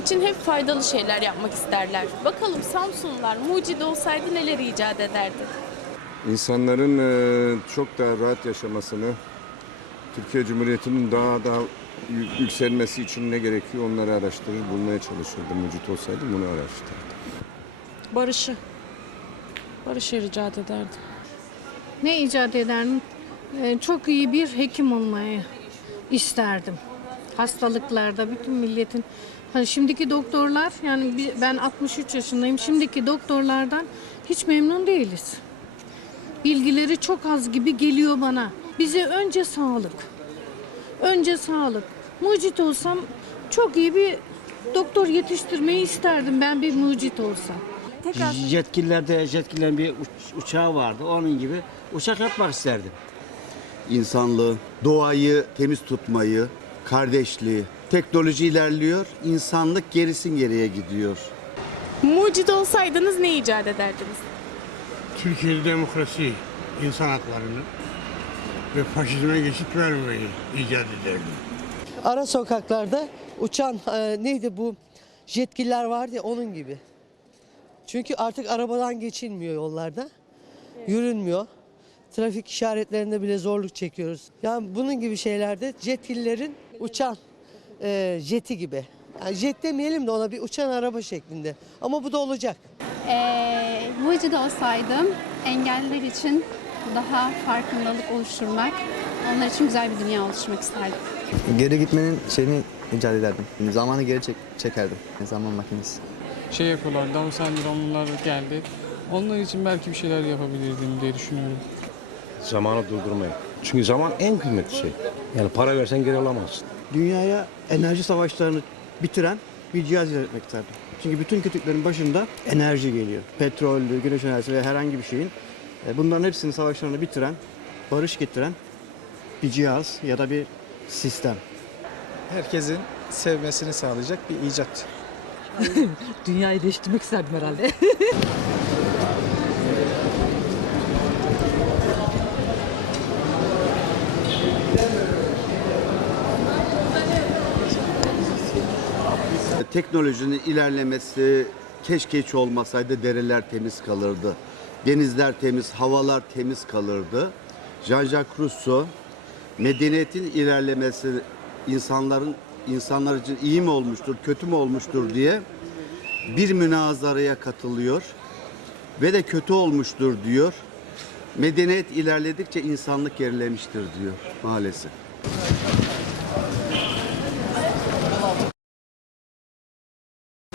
için hep faydalı şeyler yapmak isterler. Bakalım Samsunlular mucit olsaydı neler icat ederdi? İnsanların e, çok daha rahat yaşamasını, Türkiye Cumhuriyeti'nin daha daha yü- yükselmesi için ne gerekiyor onları araştırır, bulmaya çalışırdım. Mucit olsaydım bunu araştırırdım. Barışı. Barışı icat ederdim. Ne icat ederdim? Ee, çok iyi bir hekim olmayı isterdim. Hastalıklarda bütün milletin hani şimdiki doktorlar yani ben 63 yaşındayım. Şimdiki doktorlardan hiç memnun değiliz. Bilgileri çok az gibi geliyor bana. Bize önce sağlık. Önce sağlık. Mucit olsam çok iyi bir doktor yetiştirmeyi isterdim ben bir mucit olsam. Yetkililerde yetkililerin bir uç- uçağı vardı. Onun gibi uçak yapmak isterdim. insanlığı, doğayı temiz tutmayı, kardeşliği. Teknoloji ilerliyor, insanlık gerisin geriye gidiyor. Mucit olsaydınız ne icat ederdiniz? Türkiye'de demokrasi, insan haklarını ve faşizme geçit vermeyi icat ederdim. Ara sokaklarda uçan e, neydi bu jetgiller vardı ya onun gibi. Çünkü artık arabadan geçilmiyor yollarda. Yürünmüyor. Trafik işaretlerinde bile zorluk çekiyoruz. Yani bunun gibi şeylerde jetgillerin uçan e, jeti gibi. Yani jet demeyelim de ona bir uçan araba şeklinde. Ama bu da olacak. Ee, mucit olsaydım engelliler için daha farkındalık oluşturmak, onlar için güzel bir dünya oluşturmak isterdim. Geri gitmenin şeyini icat ederdim. Zamanı geri çek, çekerdim. Zaman makinesi. şey yapıyorlar, Down sendromlular geldi. Onlar için belki bir şeyler yapabilirdim diye düşünüyorum. Zamanı durdurmayın. Çünkü zaman en kıymetli şey. Yani para versen geri alamazsın. Dünyaya enerji savaşlarını bitiren bir cihaz icat etmek isterdim. Çünkü bütün kötülüklerin başında enerji geliyor. Petrollü, güneş enerjisi ve herhangi bir şeyin. e, Bunların hepsinin savaşlarını bitiren, barış getiren bir cihaz ya da bir sistem. Herkesin sevmesini sağlayacak bir icat. Dünyayı değiştirmek isterdim herhalde. Teknolojinin ilerlemesi keşke hiç olmasaydı dereler temiz kalırdı. Denizler temiz, havalar temiz kalırdı. Jean-Jacques Rousseau medeniyetin ilerlemesi insanların insanlar için iyi mi olmuştur, kötü mü olmuştur diye bir münazaraya katılıyor ve de kötü olmuştur diyor. Medeniyet ilerledikçe insanlık gerilemiştir diyor maalesef.